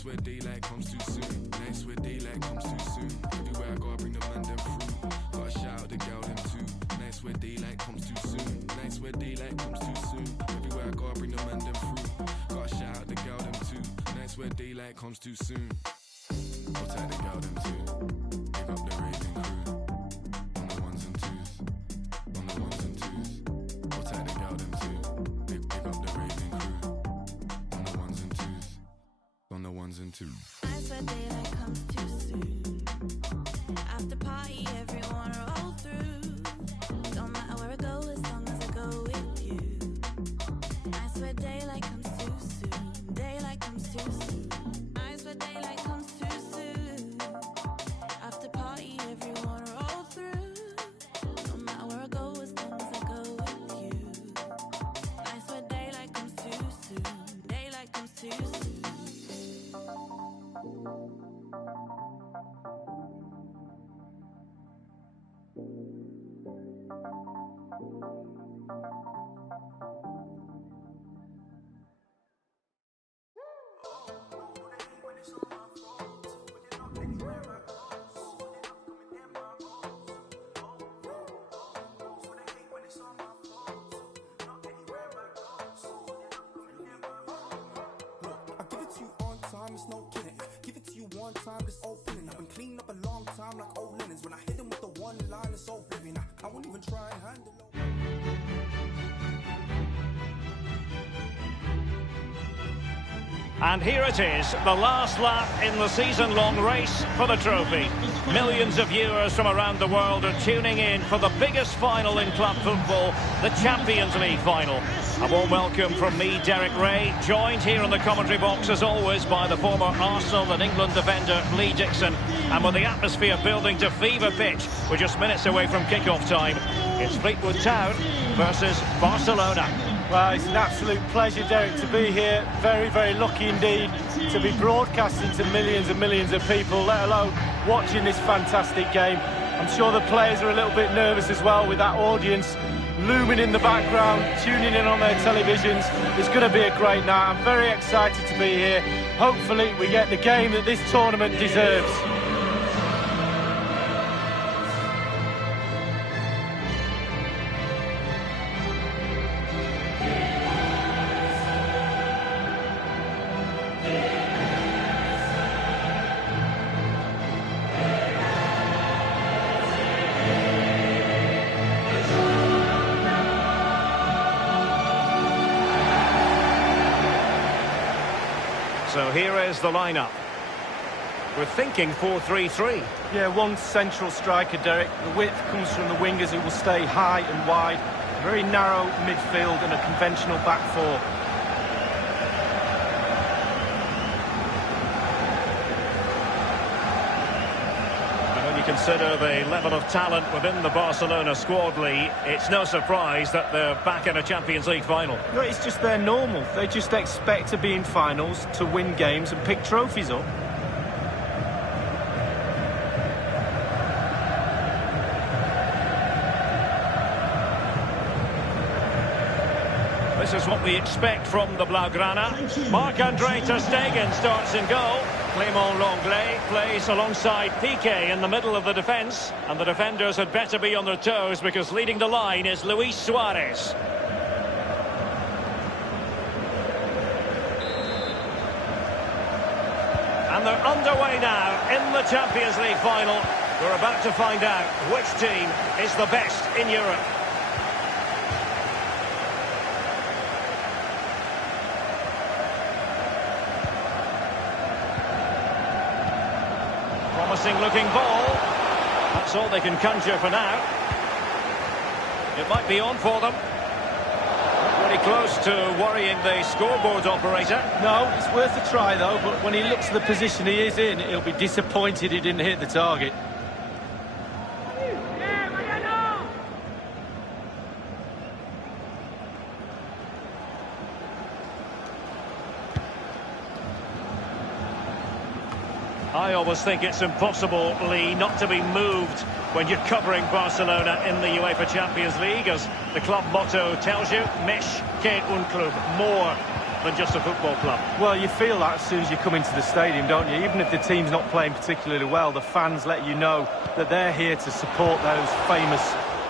Nights where daylight comes too soon. Nights where daylight comes too soon. Everywhere I go, I bring the man them through. Gotta shout out the gal them too. Nights where daylight comes too soon. Nights where daylight comes too soon. Everywhere I go, I bring the man them through. Gotta shout out the gal them too. Nights where daylight comes too soon. I'll tag the gal them too. Pick up the raving crew. On the ones and twos. On the ones and twos. I'll tag the gal them too. Pick up the raving crew. On the ones and twos. On the ones and twos. Nights where daylight comes too soon. After party, everyone roll through. Don't matter where I go, as long as I go with you. Nights where daylight comes too soon. Daylight comes too soon. Nights where daylight comes too soon. After party, everyone roll through. Don't matter where I go, as long as I go with you. Nights where daylight comes too soon. Daylight comes too soon. It's no kidding. Give it to you one time, just opening. I've been cleaning up a long time like old linens. When I hit them with the one line, it's oblivion. I won't even try and handle it. And here it is, the last lap in the season-long race for the trophy. Millions of viewers from around the world are tuning in for the biggest final in club football, the Champions League final. A warm welcome from me, Derek Ray, joined here in the commentary box as always by the former Arsenal and England defender Lee Dixon. And with the atmosphere building to fever pitch, we're just minutes away from kick-off time. It's Fleetwood Town versus Barcelona. Well, it's an absolute pleasure, Derek, to be here. Very, very lucky indeed to be broadcasting to millions and millions of people, let alone watching this fantastic game. I'm sure the players are a little bit nervous as well with that audience looming in the background, tuning in on their televisions. It's going to be a great night. I'm very excited to be here. Hopefully we get the game that this tournament deserves. So here is the lineup. We're thinking 4-3-3. Yeah, one central striker, Derek. The width comes from the wingers who will stay high and wide. A very narrow midfield and a conventional back four. And when you consider the level of talent within the Barcelona squad, Lee, it's no surprise that they're back in a Champions League final. No, it's just their normal. They just expect to be in finals, to win games and pick trophies up. This is what we expect from the Blaugrana. Marc-Andre ter Stegen starts in goal. Clément Lenglet plays alongside Piqué in the middle of the defence. And the defenders had better be on their toes because leading the line is Luis Suarez. And they're underway now in the Champions League final. We're about to find out which team is the best in Europe. Promising looking ball. That's all they can conjure for now. It might be on for them. Pretty close to worrying the scoreboard operator. No, it's worth a try though, but when he looks at the position he is in, he'll be disappointed he didn't hit the target. I always think it's impossible, Lee, not to be moved when you're covering Barcelona in the UEFA Champions League, as the club motto tells you, Més que un club, more than just a football club. Well, you feel that as soon as you come into the stadium, don't you? Even if the team's not playing particularly well, the fans let you know that they're here to support those famous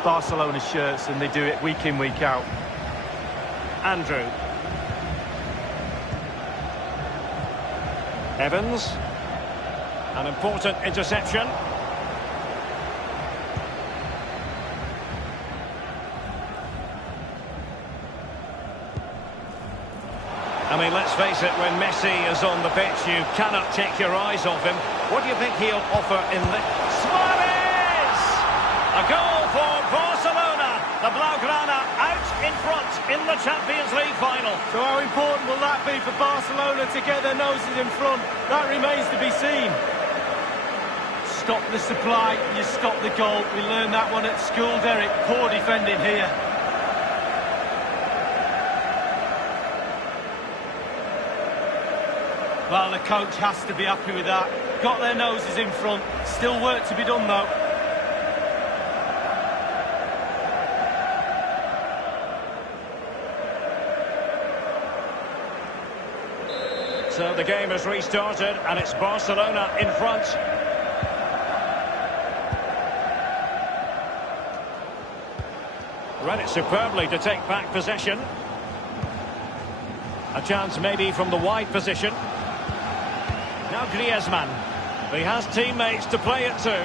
Barcelona shirts, and they do it week in, week out. Andrew. Evans. An important interception. I mean, let's face it, when Messi is on the pitch, you cannot take your eyes off him. What do you think he'll offer in the... Suarez! A goal for Barcelona. The Blaugrana out in front in the Champions League final. So how important will that be for Barcelona to get their noses in front? That remains to be seen. Stop the supply, you stop the goal. We learned that one at school, Derek. Poor defending here. Well, the coach has to be happy with that. Got their noses in front. Still work to be done, though. So the game has restarted, and it's Barcelona in front. Read it superbly to take back possession. A chance maybe from the wide position. Now Griezmann. He has teammates to play it to.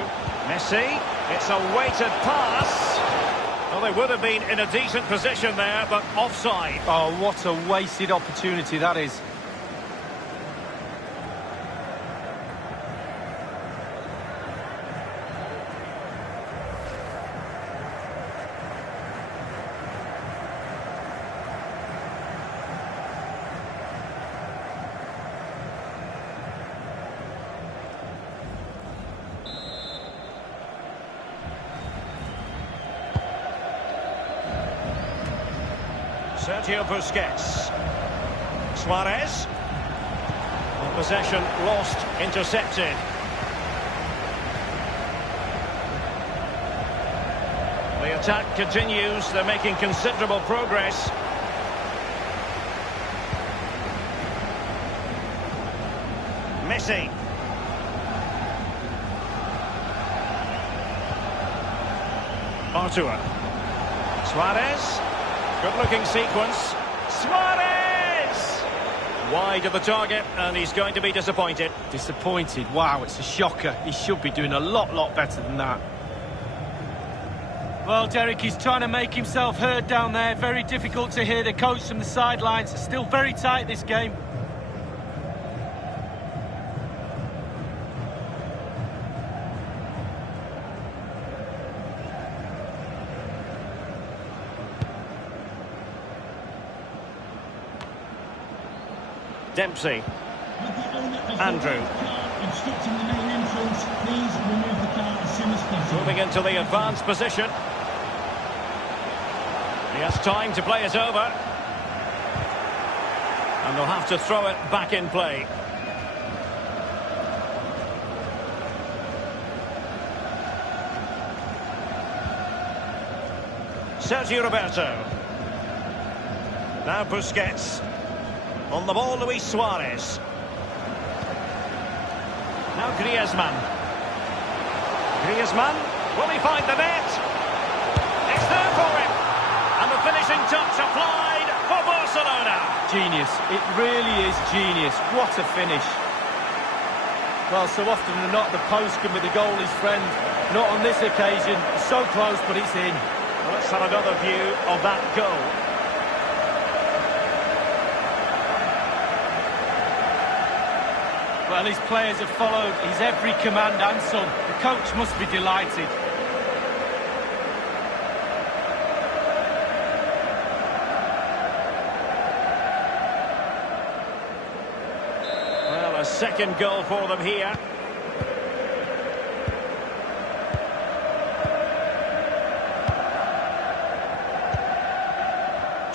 Messi. It's a weighted pass. Well, they would have been in a decent position there, but offside. Oh, what a wasted opportunity that is. Sergio Busquets. Suarez. Possession lost, intercepted. The attack continues, they're making considerable progress. Messi. Artur. Suarez. Good-looking sequence. Suarez! Wide of the target, and he's going to be disappointed. Disappointed? Wow, it's a shocker. He should be doing a lot better than that. Well, Derek, he's trying to make himself heard down there. Very difficult to hear the coach from the sidelines. It's still very tight, this game. Dempsey. Andrew. Moving into the advanced position. He has time to play it over. And they'll have to throw it back in play. Sergio Roberto. Now Busquets. On the ball, Luis Suarez. Now Griezmann. Griezmann, will he find the net? It's there for him. And the finishing touch applied for Barcelona. Genius. It really is genius. What a finish. Well, so often than not, the post can be the goalie's friend. Not on this occasion. So close, but it's in. Well, let's have another view of that goal. Well, his players have followed his every command and some. The coach must be delighted. Well, a second goal for them here.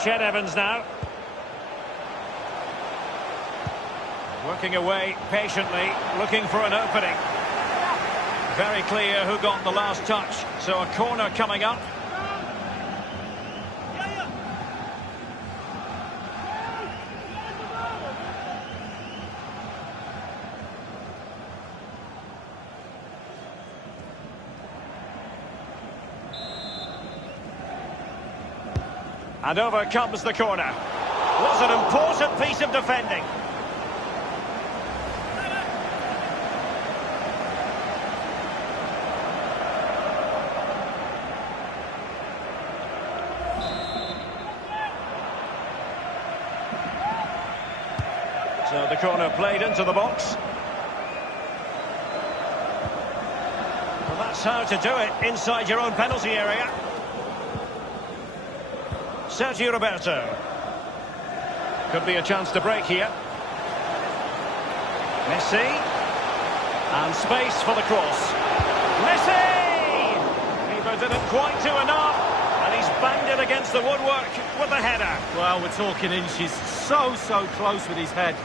Chet Evans now. Working away patiently, looking for an opening. Very clear who got the last touch. So a corner coming up. And over comes the corner. Was an important piece of defending. So the corner played into the box. Well, that's how to do it inside your own penalty area. Sergio Roberto. Could be a chance to break here. Messi. And space for the cross. Messi! Keeper didn't quite do enough. And he's banged it against the woodwork with the header. Well, we're talking inches. So close with his head.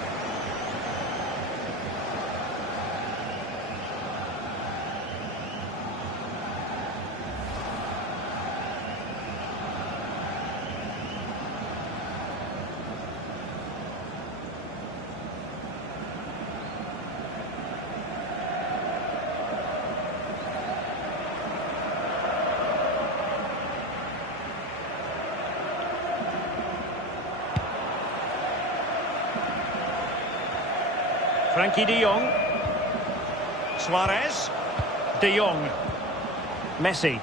Frankie de Jong. Suarez. De Jong. Messi.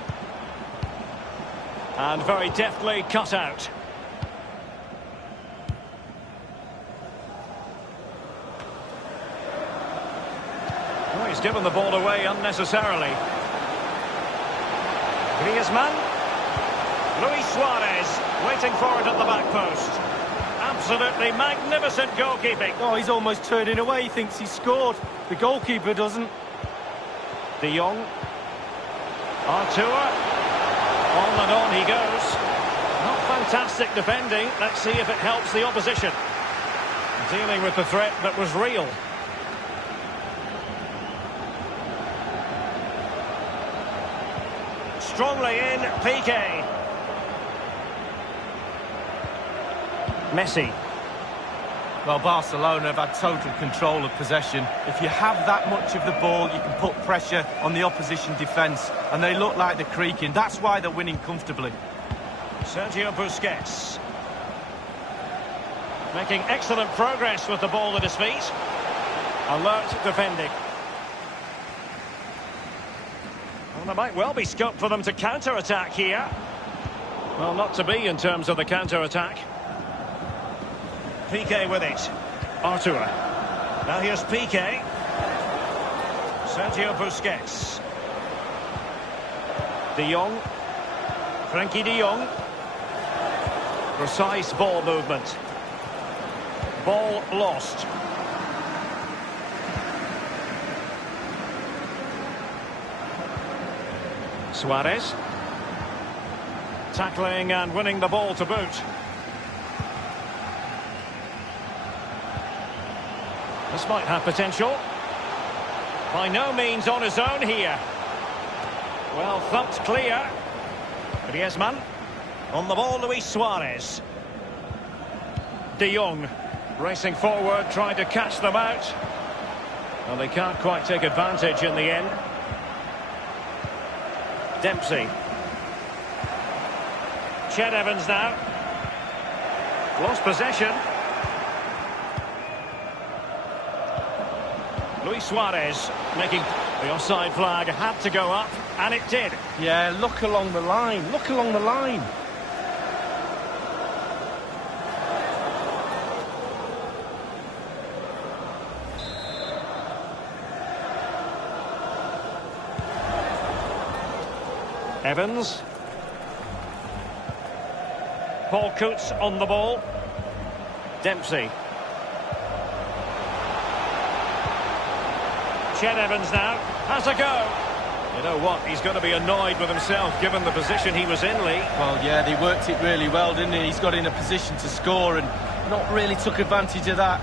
And very deftly cut out. Oh, he's given the ball away unnecessarily. Griezmann. Luis Suarez waiting for it at the back post. Absolutely magnificent goalkeeping. Oh, he's almost turning away. He thinks he's scored. The goalkeeper doesn't. De Jong. Artur. On and on he goes. Not fantastic defending. Let's see if it helps the opposition. Dealing with the threat that was real. Strongly in, Piqué. Messi. Well, Barcelona have had total control of possession. If you have that much of the ball, you can put pressure on the opposition defence. And they look like they're creaking. That's why they're winning comfortably. Sergio Busquets. Making excellent progress with the ball at his feet. Alert defending. Well, there might well be scope for them to counter-attack here. Well, not to be in terms of the counter-attack. Piqué with it. Artur. Now here's Piqué. Sergio Busquets. De Jong. Frankie de Jong. Precise ball movement. Ball lost. Suarez. Tackling and winning the ball to boot. This might have potential. By no means on his own here. Well, thumped clear. Griezmann. On the ball, Luis Suarez. De Jong. Racing forward, trying to catch them out. Well, they can't quite take advantage in the end. Dempsey. Chet Evans now. Lost possession. Luis Suarez making the offside flag had to go up, and it did. Yeah, look along the line. Look along the line. Evans. Paul Coots on the ball. Dempsey. Chet Evans now has a go. You know what? He's going to be annoyed with himself given the position he was in, Lee. Well, yeah, they worked it really well, didn't he? He's got in a position to score and not really took advantage of that.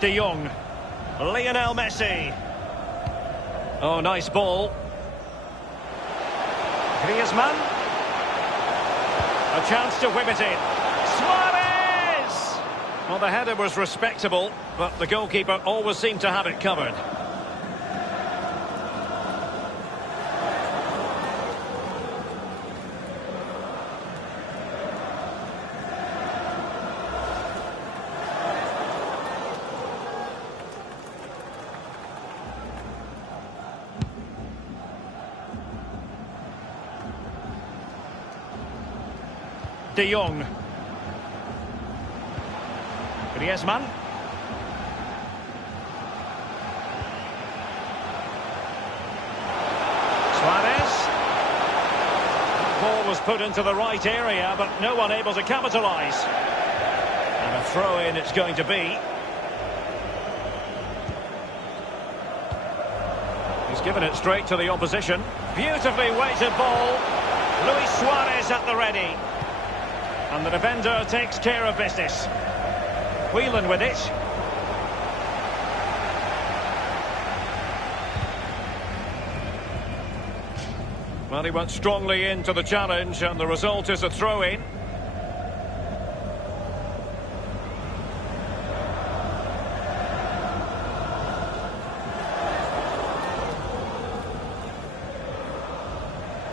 De Jong. Lionel Messi. Oh, nice ball. Griezmann. A chance to whip it in. Suarez! Well, the header was respectable, but the goalkeeper always seemed to have it covered. De Jong. Griezmann. Suarez. That ball was put into the right area, but no one able to capitalise. And a throw-in it's going to be. He's given it straight to the opposition. Beautifully weighted ball. Luis Suarez at the ready. And the defender takes care of business. Whelan with it. Well, he went strongly into the challenge, and the result is a throw-in.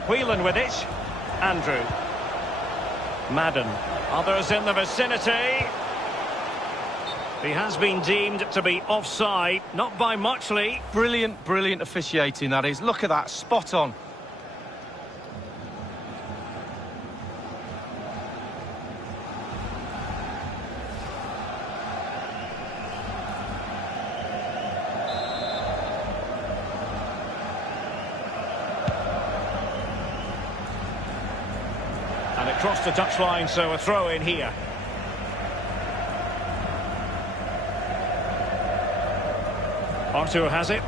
Whelan with it. Andrew. Madden. Others in the vicinity. He has been deemed to be offside, not by much, Lee. Brilliant, brilliant officiating, that is. Look at that, spot on. And it crossed the touchline, so a throw in here. Artur has it.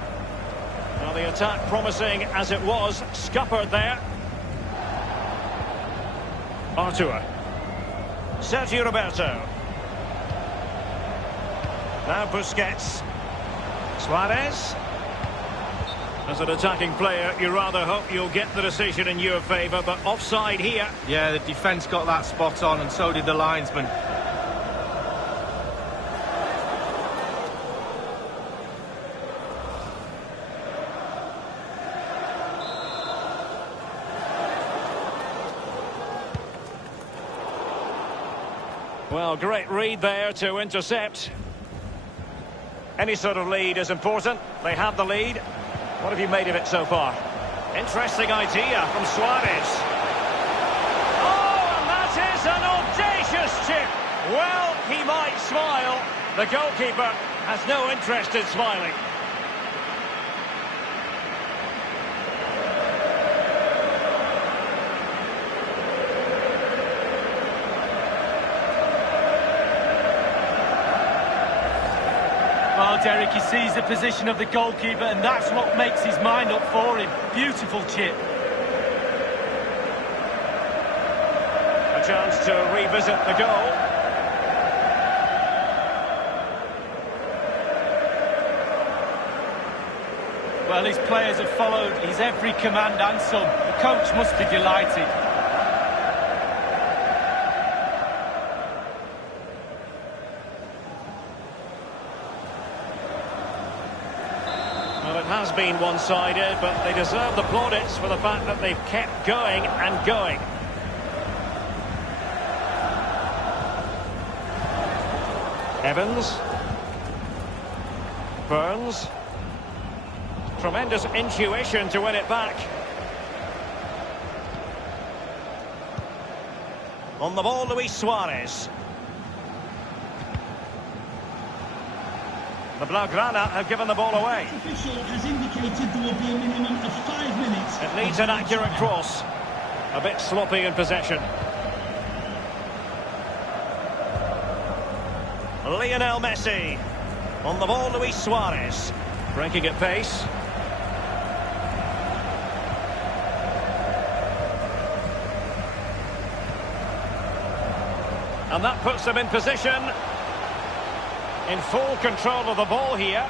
Well, the attack promising as it was, scuppered there. Artur. Sergio Roberto. Now Busquets. Suarez. As an attacking player, you rather hope you'll get the decision in your favour, but offside here. Yeah, the defence got that spot on, and so did the linesman. Well, great read there to intercept. Any sort of lead is important. They have the lead. What have you made of it so far? Interesting idea from Suarez. Oh, and that is an audacious chip. Well, he might smile. The goalkeeper has no interest in smiling. Well, Derek, he sees the position of the goalkeeper, and that's what makes his mind up for him. Beautiful chip. A chance to revisit the goal. Well, his players have followed his every command and some. The coach must be delighted. Well, it has been one-sided, but they deserve the plaudits for the fact that they've kept going and going. Evans. Burns. Tremendous intuition to win it back. On the ball, Luis Suarez. The Blaugrana have given the ball away. The official has indicated there will be a minimum of 5 minutes. It needs an accurate cross. A bit sloppy in possession. Lionel Messi. On the ball, Luis Suarez. Breaking at pace. And that puts them in position. In full control of the ball here.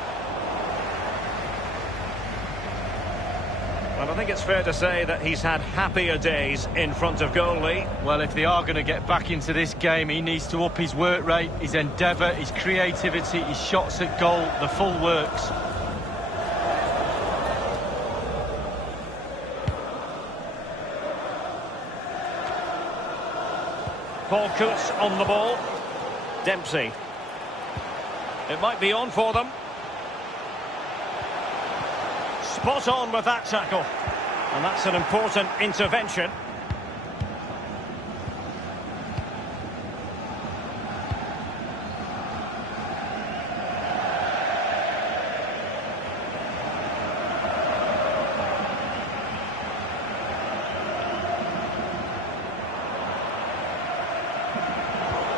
And I think it's fair to say that he's had happier days in front of goal, Lee. Well, if they are going to get back into this game, he needs to up his work rate, his endeavour, his creativity, his shots at goal, the full works. Paul Coutts on the ball. Dempsey. It might be on for them. Spot on with that tackle. And that's an important intervention.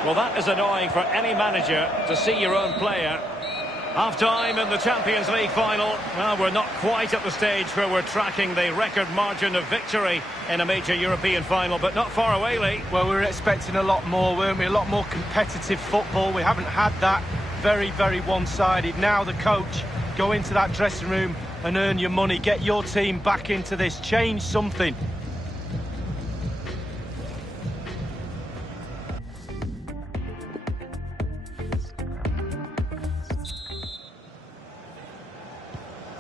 Well, that is annoying for any manager to see your own player. Half-time in the Champions League final. Well, we're not quite at the stage where we're tracking the record margin of victory in a major European final, but not far away, Lee. Well, we were expecting a lot more, weren't we? A lot more competitive football. We haven't had that. Very, very one-sided. Now the coach, go into that dressing room and earn your money. Get your team back into this. Change something.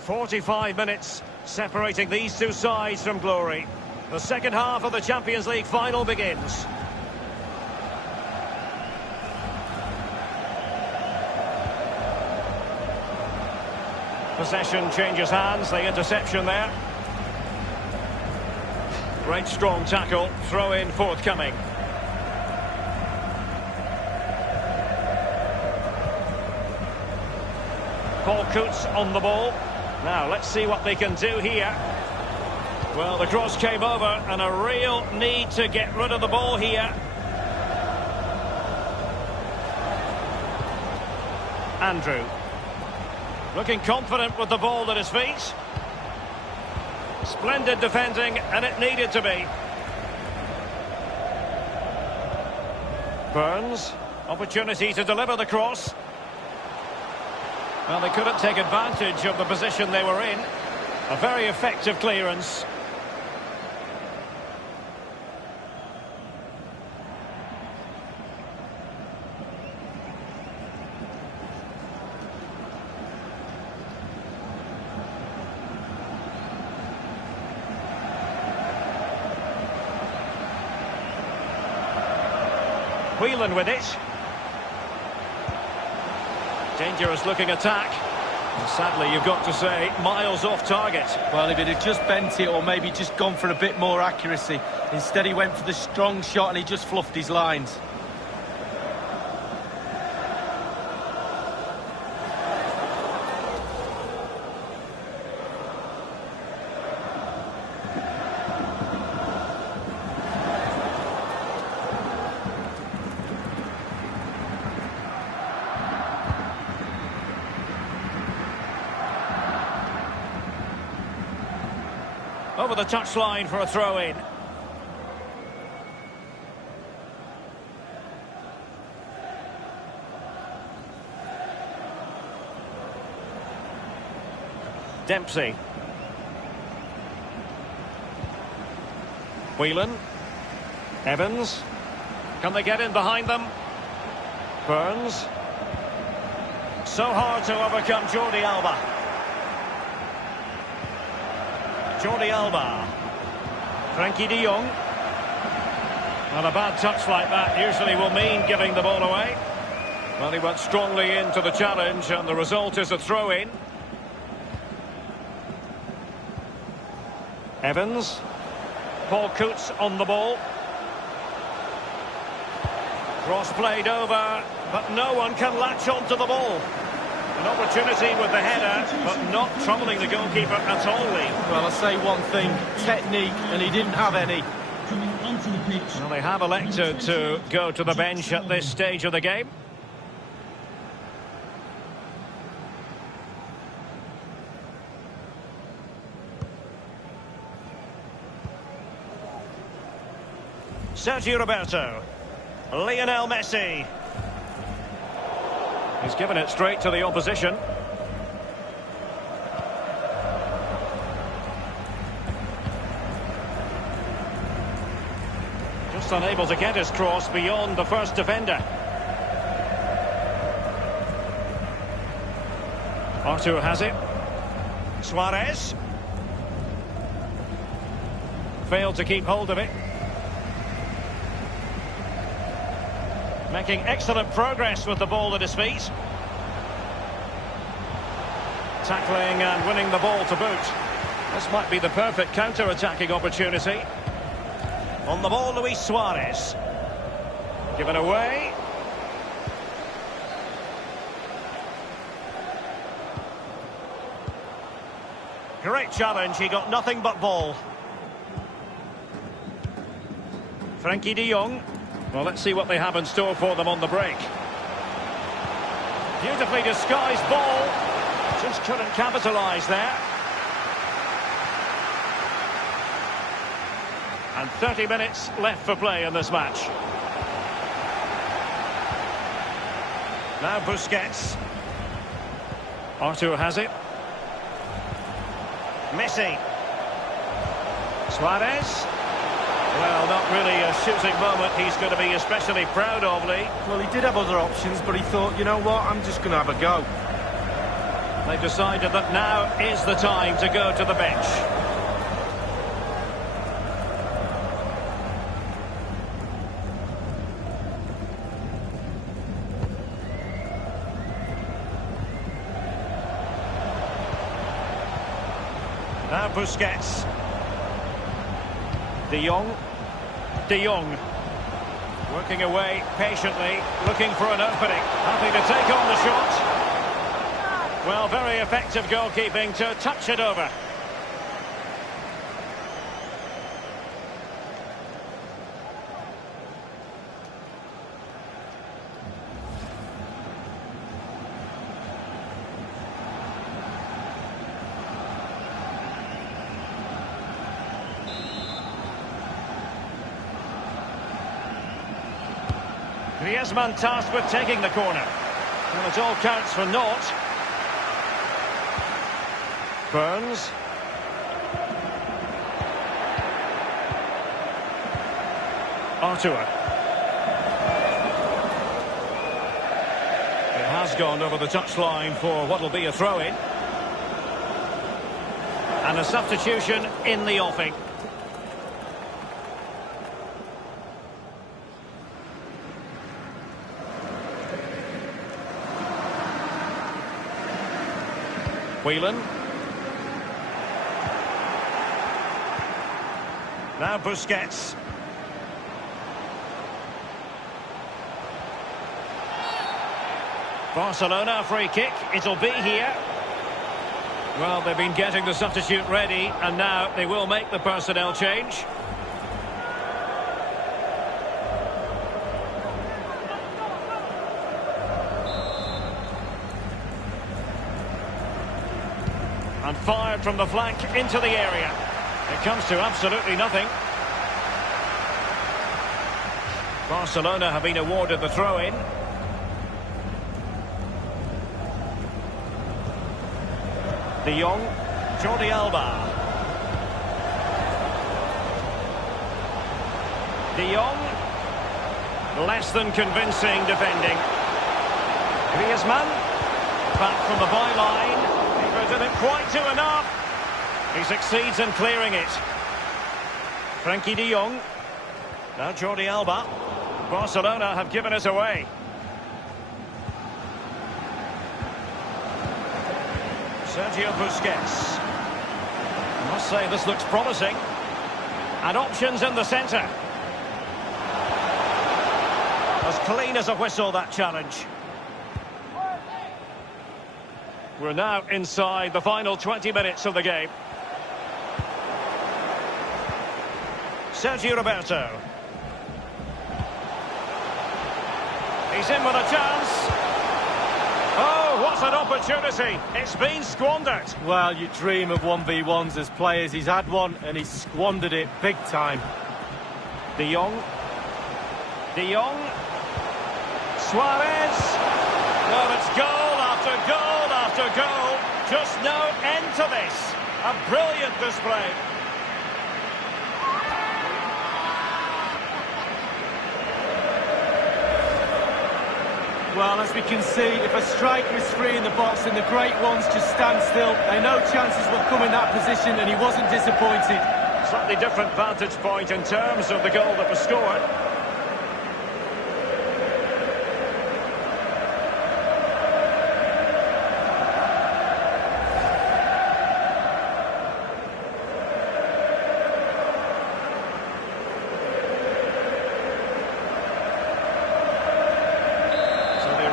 "45 minutes separating these two sides from glory. The second half of the Champions League final begins. Possession changes hands, the interception there. Great strong tackle, throw in forthcoming. Paul Coutts on the ball. Now, let's see what they can do here. Well, the cross came over, and a real need to get rid of the ball here. Andrew. Looking confident with the ball at his feet. Splendid defending, and it needed to be. Burns. Opportunity to deliver the cross. Well, they couldn't take advantage of the position they were in. A very effective clearance. Whelan with it. Dangerous looking attack. And sadly, you've got to say, miles off target. Well, if it had just bent it or maybe just gone for a bit more accuracy. Instead, he went for the strong shot and he just fluffed his lines. Over the touchline for a throw-in. Dempsey. Whelan. Evans. Can they get in behind them? Burns. So hard to overcome Jordi Alba. Jordi Alba. Frankie de Jong. And a bad touch like that usually will mean giving the ball away. Well, he went strongly into the challenge and the result is a throw-in. Evans. Paul Coutts on the ball. Cross played over, but no one can latch onto the ball. An opportunity with the header, but not troubling the goalkeeper at all, Lee. Well, I'll say one thing, technique, and he didn't have any. Coming onto the pitch. Well, they have elected to go to the bench at this stage of the game. Sergio Roberto. Lionel Messi. He's given it straight to the opposition. Just unable to get his cross beyond the first defender. Artur has it. Suarez. Failed to keep hold of it. Making excellent progress with the ball at his feet. Tackling and winning the ball to boot. This might be the perfect counter-attacking opportunity. On the ball, Luis Suarez. Given away. Great challenge, he got nothing but ball. Frankie de Jong. Well, let's see what they have in store for them on the break. Beautifully disguised ball. Just couldn't capitalise there. And 30 minutes left for play in this match. Now Busquets. Artur has it. Messi. Suarez. Well, not really a shooting moment he's going to be especially proud of, Lee. Well, he did have other options, but he thought, you know what, I'm just going to have a go. They've decided that now is the time to go to the bench. Now Busquets. De Jong. De Jong. Working away patiently, looking for an opening. Happy to take on the shot. Well, very effective goalkeeping to touch it over. Griezmann tasked with taking the corner. Well, it all counts for naught. Burns. Artur. It has gone over the touchline for what will be a throw-in. And a substitution in the offing. Whelan. Now Busquets. Barcelona free kick. It'll be here. Well, they've been getting the substitute ready, and now they will make the personnel change. And fired from the flank into the area. It comes to absolutely nothing. Barcelona have been awarded the throw-in. De Jong, Jordi Alba. De Jong, less than convincing defending. Griezmann, back from the byline. Didn't quite do enough. He succeeds in clearing it. Frankie de Jong. Now Jordi Alba. Barcelona have given it away. Sergio Busquets. I must say this looks promising. And options in the centre. As clean as a whistle, that challenge. We're now inside the final 20 minutes of the game. Sergio Roberto. He's in with a chance. Oh, what an opportunity. It's been squandered. Well, you dream of 1v1s as players. He's had one and he's squandered it big time. De Jong. De Jong. Suarez. Well, it's goal after goal after goal. Just no end to this. A brilliant display. Well, as we can see, if a striker is free in the box and the great ones just stand still, they know chances will come in that position, and he wasn't disappointed. Slightly different vantage point in terms of the goal that was scored.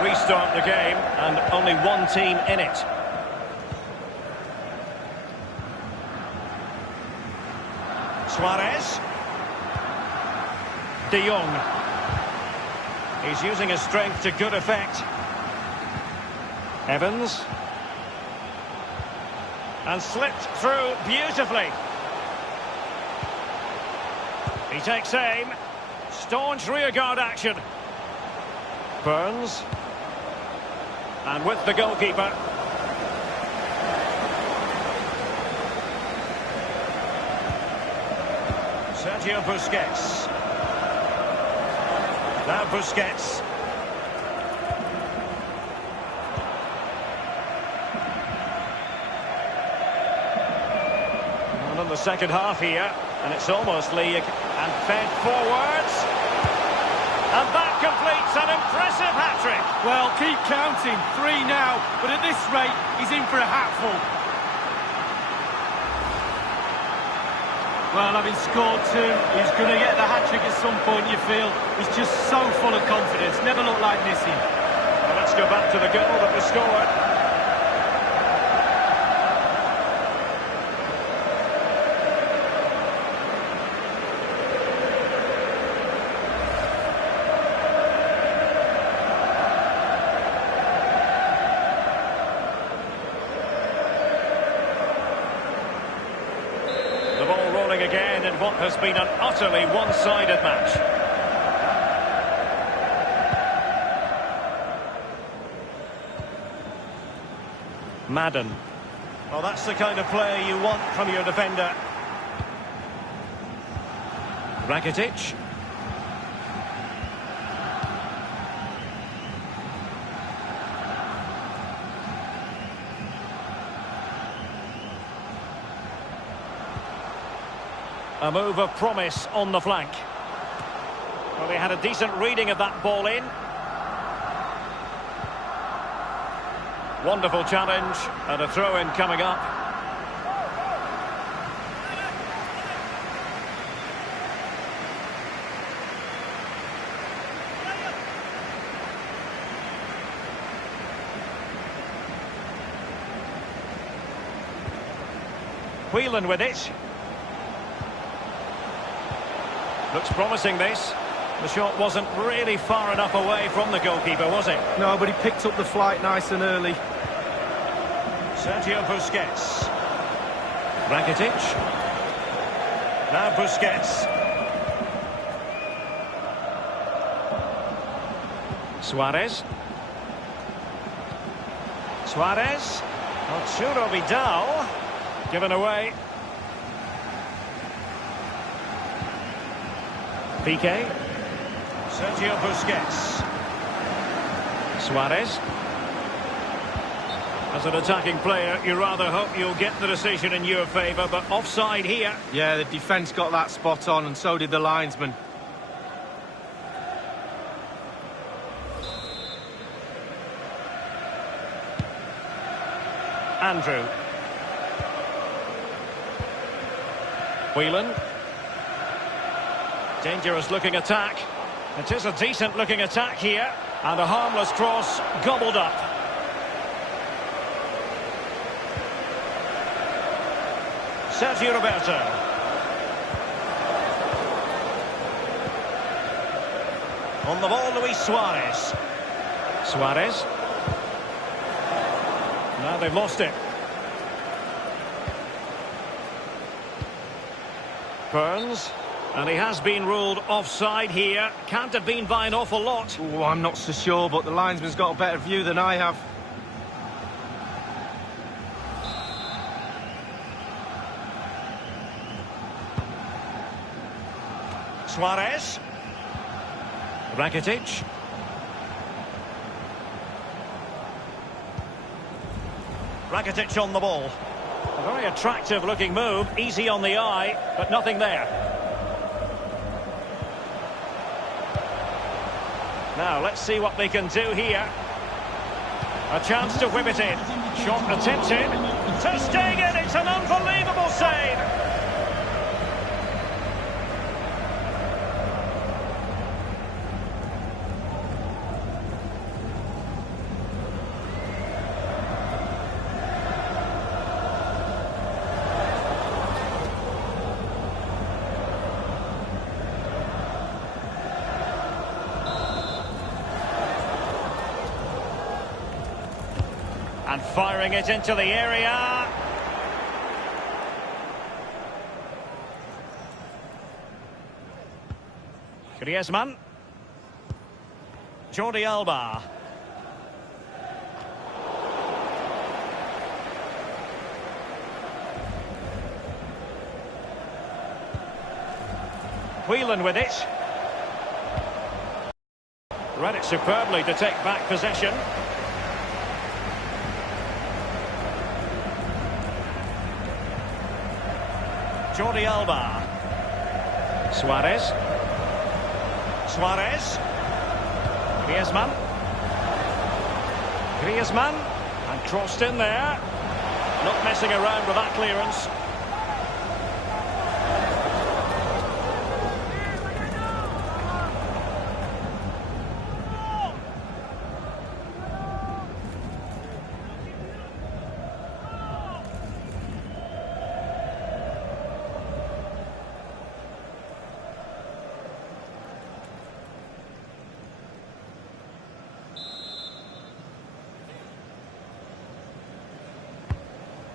Restart the game, and only one team in it. Suarez. De Jong. He's using his strength to good effect. Evans. And slipped through beautifully. He takes aim. Staunch rearguard action. Burns. And with the goalkeeper. Sergio Busquets. Now Busquets. And in the second half here, and it's almost league, and fed forwards. And that completes an impressive hat-trick. Well, keep counting. 3 now, but at this rate, he's in for a hatful. Well, having scored 2, he's going to get the hat-trick at some point, you feel. He's just so full of confidence. Never looked like missing. Well, let's go back to the goal that was scored. Again in what has been an utterly one-sided match. Madden. Well, that's the kind of player you want from your defender. Rakitic. A move of promise on the flank. Well, they had a decent reading of that ball in. Wonderful challenge, and a throw-in coming up. Whelan with it. Looks promising, this. The shot wasn't really far enough away from the goalkeeper, was it? No, but he picked up the flight nice and early. Sergio Busquets. Rakitic. Now Busquets. Suarez. Suarez. Arturo Vidal. Given away. Piqué. Sergio Busquets. Suarez. As an attacking player, you rather hope you'll get the decision in your favour, but offside here. Yeah, the defence got that spot on, and so did the linesman. Andrew. Whelan. Dangerous looking attack. It is a decent looking attack here. And a harmless cross gobbled up. Sergio Roberto. On the ball, Luis Suarez. Suarez. Now they've lost it. Burns. And he has been ruled offside here. Can't have been by an awful lot. Oh, I'm not so sure, but the linesman's got a better view than I have. Suarez. Rakitic. Rakitic on the ball. A very attractive looking move, easy on the eye, but nothing there. Now, let's see what they can do here. A chance to whip it in. Shot attempted. Ter Stegen, it's an unbelievable save. And firing it into the area. Griezmann. Jordi Alba. Whelan with it. Read it superbly to take back possession. Jordi Alba. Suarez. Suarez. Griezmann. Griezmann. And crossed in there. Not messing around with that clearance.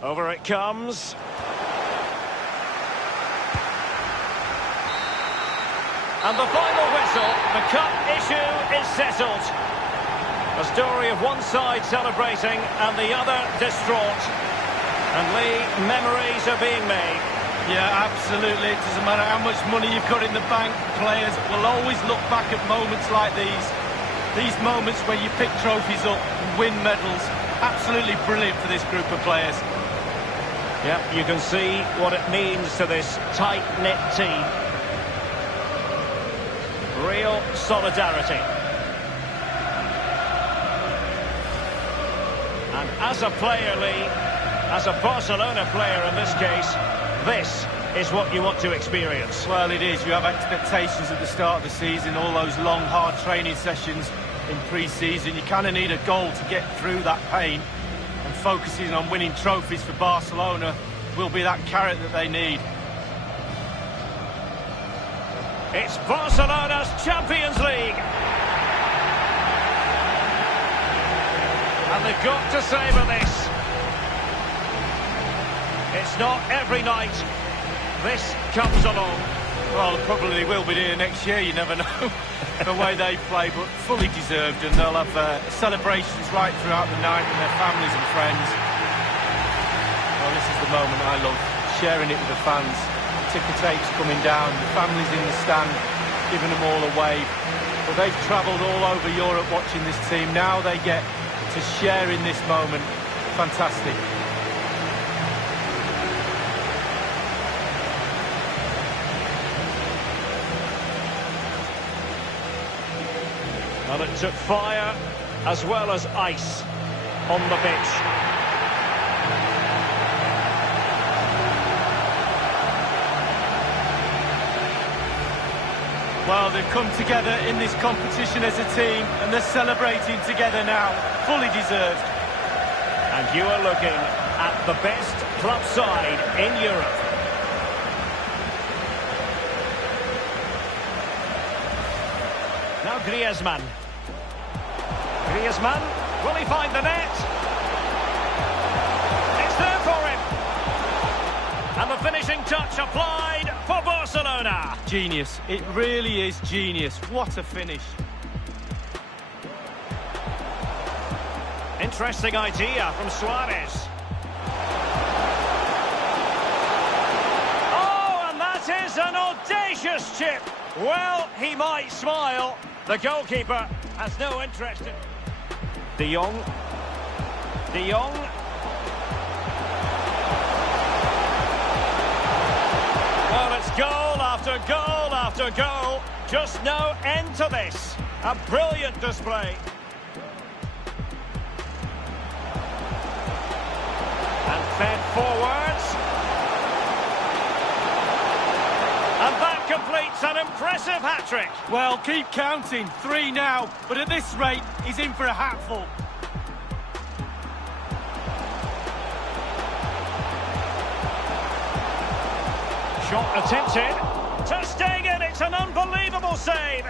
Over it comes. And the final whistle, the cup issue is settled. A story of one side celebrating and the other distraught. And Lee, memories are being made. Yeah, absolutely. It doesn't matter how much money you've got in the bank. Players will always look back at moments like these. These moments where you pick trophies up and win medals. Absolutely brilliant for this group of players. Yep, you can see what it means to this tight-knit team. Real solidarity. And as a player, Lee, as a Barcelona player in this case, this is what you want to experience. Well, it is. You have expectations at the start of the season, all those long, hard training sessions in pre-season. You kind of need a goal to get through that pain. And focusing on winning trophies for Barcelona will be that carrot that they need. It's Barcelona's Champions League. And they've got to savour this. It's not every night this comes along. Well, probably will be here next year, you never know, the way they play, but fully deserved, and they'll have celebrations right throughout the night with their families and friends. Well, this is the moment I love, sharing it with the fans. The ticker tapes coming down, the families in the stand, giving them all a wave. But they've travelled all over Europe watching this team. Now they get to share in this moment. Fantastic. And it took fire as well as ice on the pitch. Well, they've come together in this competition as a team, and they're celebrating together now. Fully deserved. And you are looking at the best club side in Europe. Now Griezmann. Griezmann, will he find the net? It's there for him. And the finishing touch applied for Barcelona. Genius. It really is genius. What a finish. Interesting idea from Suarez. Oh, and that is an audacious chip. Well, he might smile. The goalkeeper has no interest in... De Jong. De Jong. Well, it's goal after goal after goal. Just no end to this. A brilliant display. And fed forwards. And that completes an impressive hat-trick. Well, keep counting. 3 now. But at this rate, he's in for a hatful. Shot attempted. Ter Stegen, it's an unbelievable save.